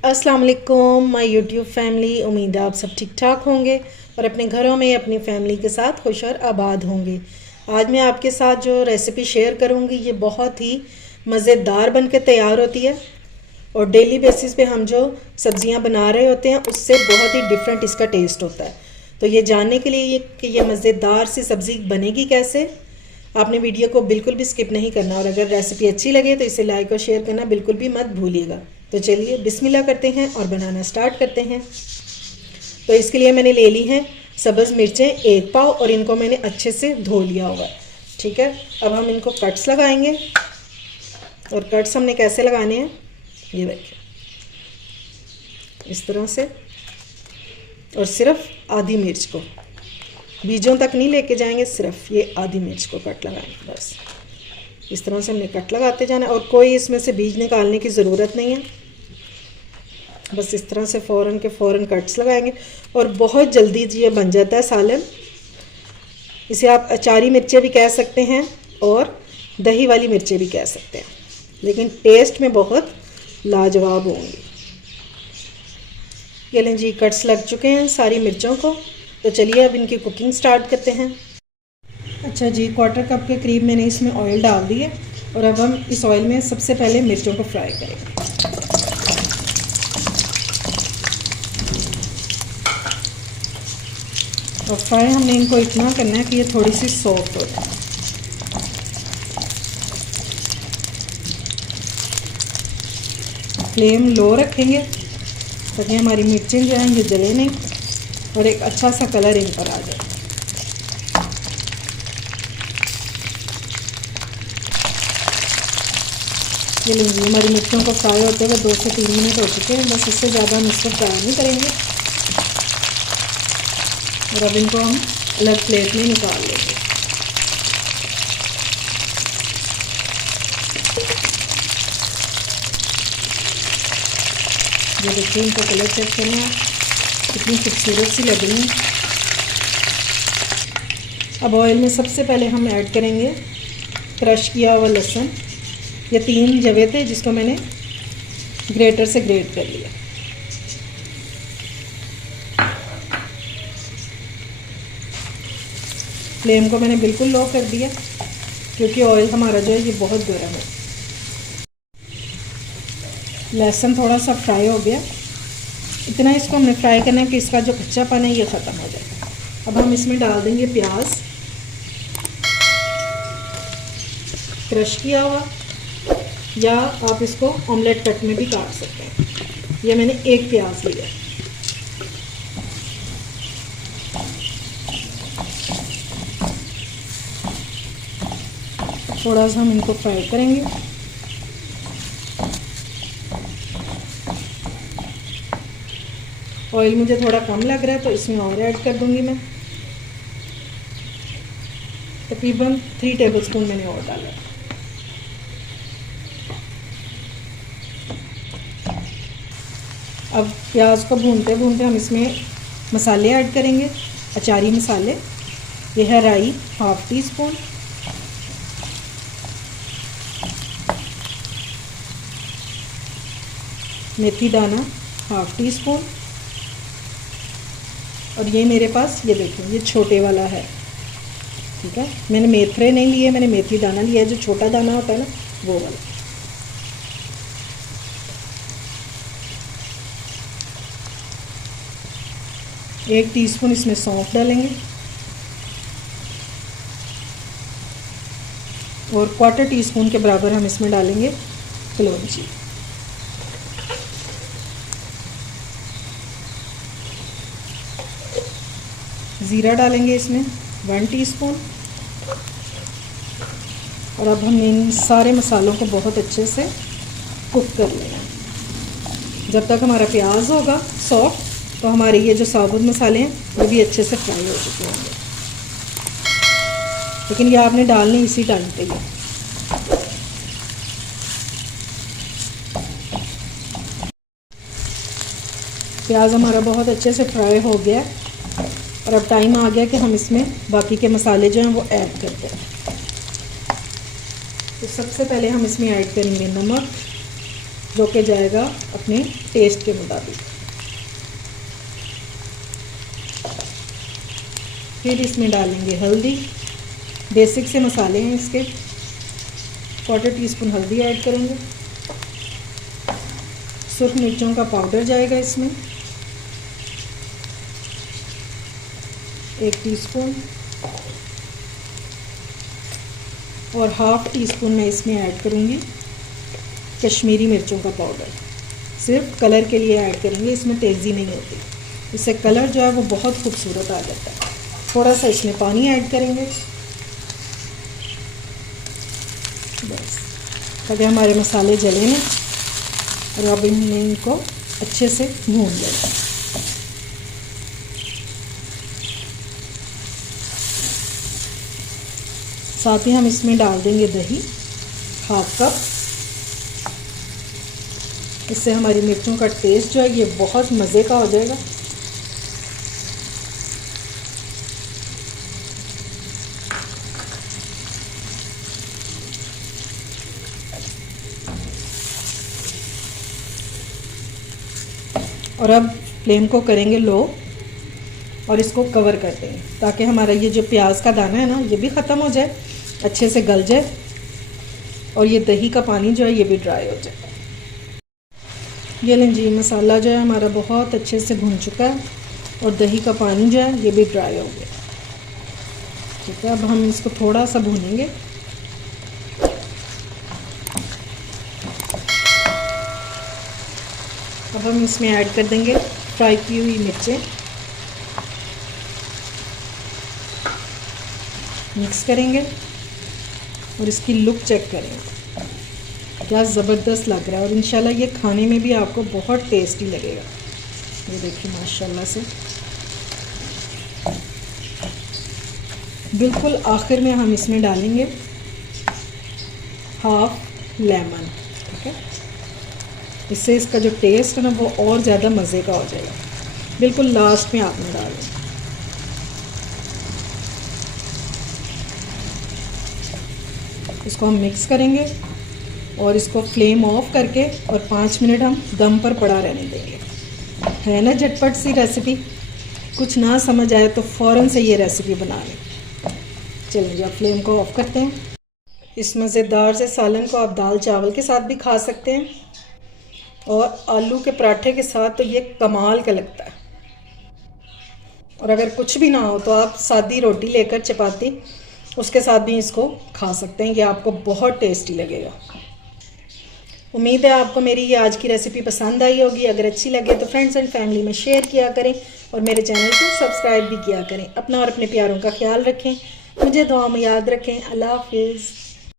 अस्सलाम वालेकुम my YouTube family. उम्मीद है आप सब ठीक ठाक होंगे और अपने घरों में अपनी फैमिली के साथ खुश और आबाद होंगे। आज मैं आपके साथ जो रेसिपी शेयर करूंगी ये बहुत ही मज़ेदार बन के तैयार होती है और डेली बेसिस पे हम जो सब्जियां बना रहे होते हैं उससे बहुत ही डिफरेंट इसका टेस्ट होता है। तो ये जानने के लिए कि ये मज़ेदार सी सब्ज़ी बनेगी कैसे, आपने वीडियो को बिल्कुल भी स्किप नहीं करना और अगर रेसिपी अच्छी लगे तो इसे लाइक और शेयर करना बिल्कुल भी मत भूलिएगा। तो चलिए बिस्मिल्लाह करते हैं और बनाना स्टार्ट करते हैं। तो इसके लिए मैंने ले ली हैं सब्ज़ मिर्चें 1 पाव और इनको मैंने अच्छे से धो लिया हुआ है। ठीक है, अब हम इनको कट्स लगाएंगे और कट्स हमने कैसे लगाने हैं ये देखिए, इस तरह से, और सिर्फ आधी मिर्च को, बीजों तक नहीं लेके जाएंगे, सिर्फ ये आधी मिर्च को कट लगाएंगे। बस इस तरह से हमने कट लगाते जाना है और कोई इसमें से बीज निकालने की ज़रूरत नहीं है। बस इस तरह से फ़ौरन के फ़ौरन कट्स लगाएंगे और बहुत जल्दी ये बन जाता है सालन। इसे आप अचारी मिर्चें भी कह सकते हैं और दही वाली मिर्चें भी कह सकते हैं, लेकिन टेस्ट में बहुत लाजवाब होंगी। ये लें जी, कट्स लग चुके हैं सारी मिर्चों को। तो चलिए अब इनकी कुकिंग स्टार्ट करते हैं। अच्छा जी, 1/4 कप के करीब मैंने इसमें ऑयल डाल दिए और अब हम इस ऑयल में सबसे पहले मिर्चों को फ्राई करेंगे। और फ्राई हमने इनको इतना करना है कि ये थोड़ी सी सॉफ्ट हो जाए। फ्लेम लो रखेंगे ताकि हमारी मिर्चें जो हैं ये जले नहीं और एक अच्छा सा कलर इन पर आ जाए। ये लीजिए, हमारी मिर्चों को फ्राई होते हुए 2 से 3 मिनट हो चुके हैं। बस इससे ज़्यादा हम इसको फ्राई नहीं करेंगे और अब इनको हम अलग प्लेट में निकाल लेंगे। ये देखिए, इनका कलर चेक करना, कितनी खूबसूरत सी लग रही है। अब ऑयल में सबसे पहले हम ऐड करेंगे क्रश किया हुआ लहसुन। ये 3 जवे थे जिसको मैंने ग्रेटर से ग्रेट कर लिया। फ्लेम को मैंने बिल्कुल लो कर दिया क्योंकि ऑयल हमारा जो है ये बहुत गर्म है। लहसुन थोड़ा सा फ्राई हो गया, इतना इसको हमने फ्राई करना है कि इसका जो कच्चापन है ये ख़त्म हो जाए। अब हम इसमें डाल देंगे प्याज क्रश किया हुआ, या आप इसको ऑमलेट कट में भी काट सकते हैं। ये मैंने 1 प्याज लिया। थोड़ा सा हम इनको फ्राई करेंगे। ऑयल मुझे थोड़ा कम लग रहा है तो इसमें और ऐड कर दूंगी मैं। तकरीबन 3 टेबलस्पून मैंने और डाला। अब प्याज को भूनते भूनते हम इसमें मसाले ऐड करेंगे, अचारी मसाले। ये है राई 1/2 टीस्पून, मेथी दाना 1/2 टीस्पून, और ये मेरे पास ये देखिए ये छोटे वाला है। ठीक है, मैंने मेथरे नहीं लिए, मैंने मेथी दाना लिया है, जो छोटा दाना होता है ना वो वाला। 1 टीस्पून इसमें सौंफ डालेंगे और 1/4 टीस्पून के बराबर हम इसमें डालेंगे कलौंजी। ज़ीरा डालेंगे इसमें 1 टीस्पून। और अब हम इन सारे मसालों को बहुत अच्छे से कुक कर लेंगे। जब तक हमारा प्याज होगा सॉफ्ट तो हमारे ये जो साबुत मसाले हैं वो भी अच्छे से फ्राई हो चुके होंगे, लेकिन ये आपने डालने इसी टाइम पे ही। प्याज हमारा बहुत अच्छे से फ्राई हो गया और अब टाइम आ गया कि हम इसमें बाकी के मसाले जो हैं वो ऐड करते हैं। तो सबसे पहले हम इसमें ऐड करेंगे नमक, रोके जाएगा अपने टेस्ट के मुताबिक। फिर इसमें डालेंगे हल्दी, बेसिक से मसाले हैं इसके। 1/4 टीस्पून हल्दी ऐड करेंगे। सुर्ख मिर्चों का पाउडर जाएगा इसमें 1 टीस्पून, और 1/2 टीस्पून मैं इसमें ऐड करूँगी कश्मीरी मिर्चों का पाउडर। सिर्फ कलर के लिए ऐड करेंगे, इसमें तेज़ी नहीं होती, इससे कलर जो है वो बहुत खूबसूरत आ जाता है। थोड़ा सा इसमें पानी ऐड करेंगे बस, ताकि हमारे मसाले जले ना। और अब हमने इनको अच्छे से भून लेना। साथ ही हम इसमें डाल देंगे दही 1/2 कप। इससे हमारी मिर्चों का टेस्ट जो है ये बहुत मज़े का हो जाएगा। और अब फ्लेम को करेंगे लो और इसको कवर कर देंगे, ताकि हमारा ये जो प्याज का दाना है ना ये भी ख़त्म हो जाए, अच्छे से गल जाए, और ये दही का पानी जो है ये भी ड्राई हो जाए। ये लें जी, मसाला जो है हमारा बहुत अच्छे से भुन चुका है और दही का पानी जो है ये भी ड्राई हो गया। ठीक है, अब हम इसको थोड़ा सा भूनेंगे। अब हम इसमें ऐड कर देंगे फ्राई की हुई मिर्चें। मिक्स करेंगे और इसकी लुक चेक करेंगे, क्या ज़बरदस्त लग रहा है। और इंशाल्लाह ये खाने में भी आपको बहुत टेस्टी लगेगा। ये देखिए माशाल्लाह से। बिल्कुल आखिर में हम इसमें डालेंगे 1/2 लेमन। ठीक है, इससे इसका जो टेस्ट है ना वो और ज़्यादा मज़े का हो जाएगा। बिल्कुल लास्ट में आपने डालें। इसको हम मिक्स करेंगे और इसको फ्लेम ऑफ करके और 5 मिनट हम दम पर पड़ा रहने देंगे। है ना झटपट सी रेसिपी, कुछ ना समझ आए तो फ़ौरन से ये रेसिपी बना लें। चलिए जी, आप फ्लेम को ऑफ करते हैं। इस मज़ेदार से सालन को आप दाल चावल के साथ भी खा सकते हैं और आलू के पराठे के साथ तो ये कमाल का लगता है। और अगर कुछ भी ना हो तो आप सादी रोटी लेकर, चपाती, उसके साथ भी इसको खा सकते हैं। ये आपको बहुत टेस्टी लगेगा। उम्मीद है आपको मेरी ये आज की रेसिपी पसंद आई होगी। अगर अच्छी लगे तो फ्रेंड्स एंड फैमिली में शेयर किया करें और मेरे चैनल को सब्सक्राइब भी किया करें। अपना और अपने प्यारों का ख्याल रखें, मुझे दुआ में याद रखें। अल्लाह हाफिज़।